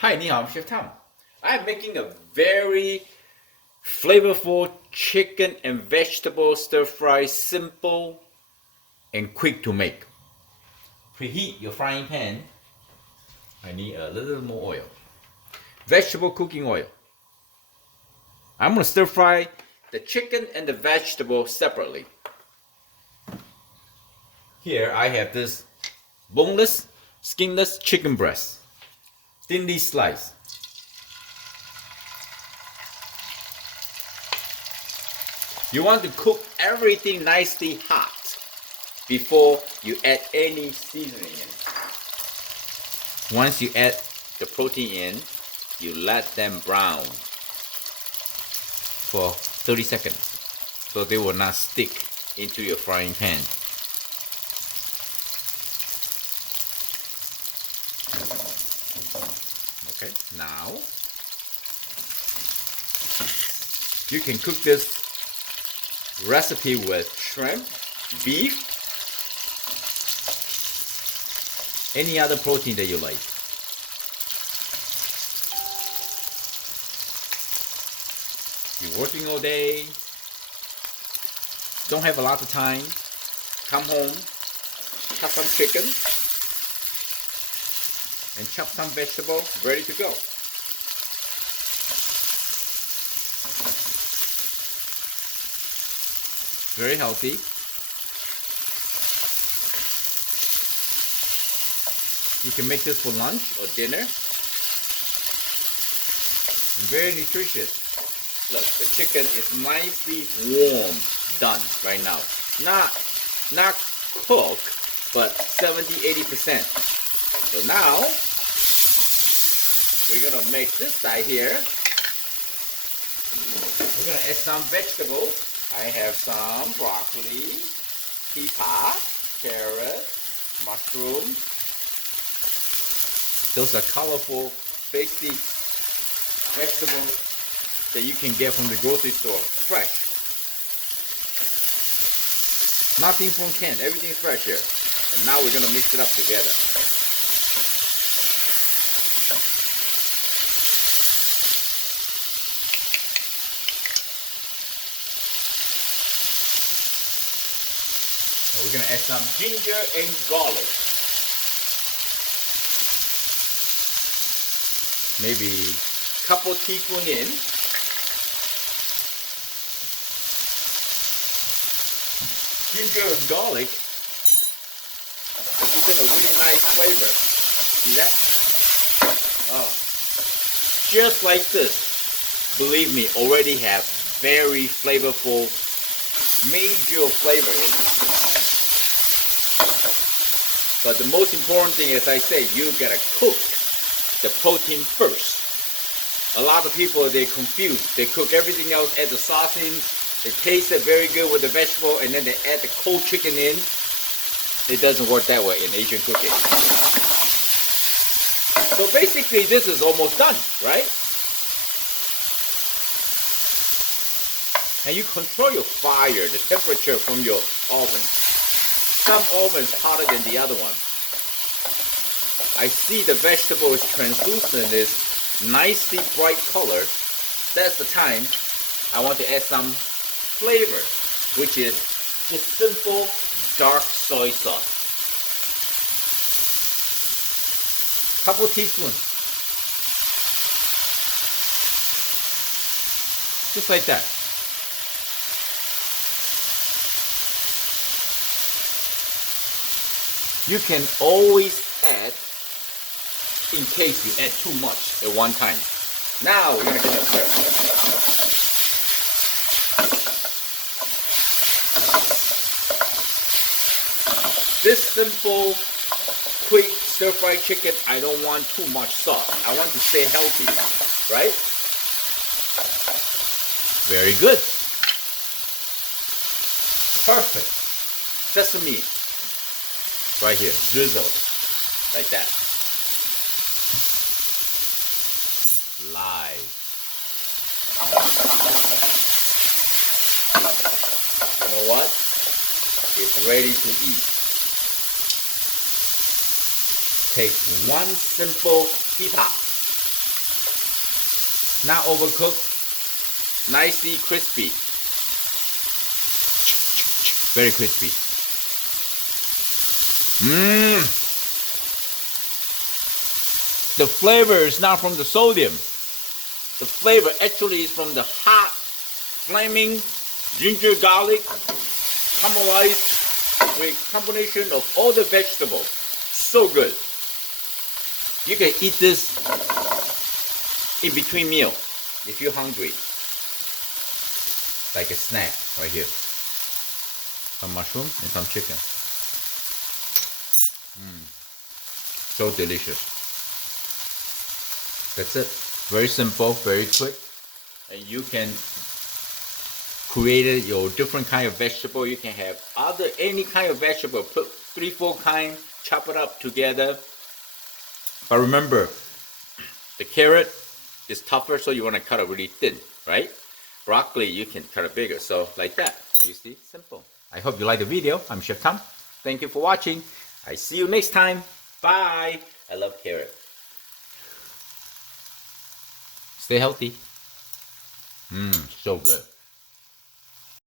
Hi, 你好, I'm Chef Tom. I'm making a very flavorful chicken and vegetable stir fry, simple and quick to make. Preheat your frying pan. I need a little more oil. Vegetable cooking oil. I'm going to stir fry the chicken and the vegetable separately. Here I have this boneless, skinless chicken breast, thinly sliced. You want to cook everything nicely hot before you add any seasoning in. Once you add the protein in, you let them brown for 30 seconds so they will not stick into your frying pan. Okay, now you can cook this recipe with shrimp, beef, any other protein that you like. You're working all day, don't have a lot of time, come home, cut some chicken, and chop some vegetable, ready to go. Very healthy. You can make this for lunch or dinner. And very nutritious. Look, the chicken is nicely warm, done right now. Not cooked, but 70-80%. So now, we're gonna make this side here. We're gonna add some vegetables. I have some broccoli, pea pod, carrot, mushrooms. Those are colorful, basic vegetables that you can get from the grocery store, fresh. Nothing from can, everything's fresh here. And now we're gonna mix it up together. Now we're gonna add some ginger and garlic. Maybe a couple teaspoons in. Ginger and garlic will give it a really nice flavor. See that? Oh, just like this. Believe me, already have very flavorful, major flavor in it. But the most important thing, as I said, you gotta cook the protein first. A lot of people, they're confused. They cook everything else, add the sauce in, they taste it very good with the vegetable, and then they add the cold chicken in. It doesn't work that way in Asian cooking. So basically, this is almost done, right? And you control your fire, the temperature from your oven. Some ovens hotter than the other one. I see the vegetable is translucent, is nicely bright color. That's the time I want to add some flavor, which is just simple dark soy sauce. Couple teaspoons. Just like that. You can always add in case you add too much at one time. Now we're going to stir. This simple, quick stir-fried chicken, I don't want too much sauce. I want to stay healthy, right? Very good. Perfect. Sesame. Right here, drizzle, like that. Live. You know what? It's ready to eat. Take one simple pea pot, not overcooked, nicely crispy. Very crispy. The flavor is not from the sodium. The flavor actually is from the hot, flaming ginger garlic caramelized with combination of all the vegetables. So good. You can eat this in between meal if you're hungry. Like a snack right here. Some mushroom and some chicken. So delicious. That's it. Very simple, very quick. And you can create your different kind of vegetable. You can have any kind of vegetable. Put 3-4 kinds, chop it up together. But remember, the carrot is tougher, so you want to cut it really thin, right? Broccoli, you can cut it bigger. So like that. You see? Simple. I hope you like the video. I'm Chef Tom. Thank you for watching. I see you next time. Bye. I love carrot. Stay healthy. So good.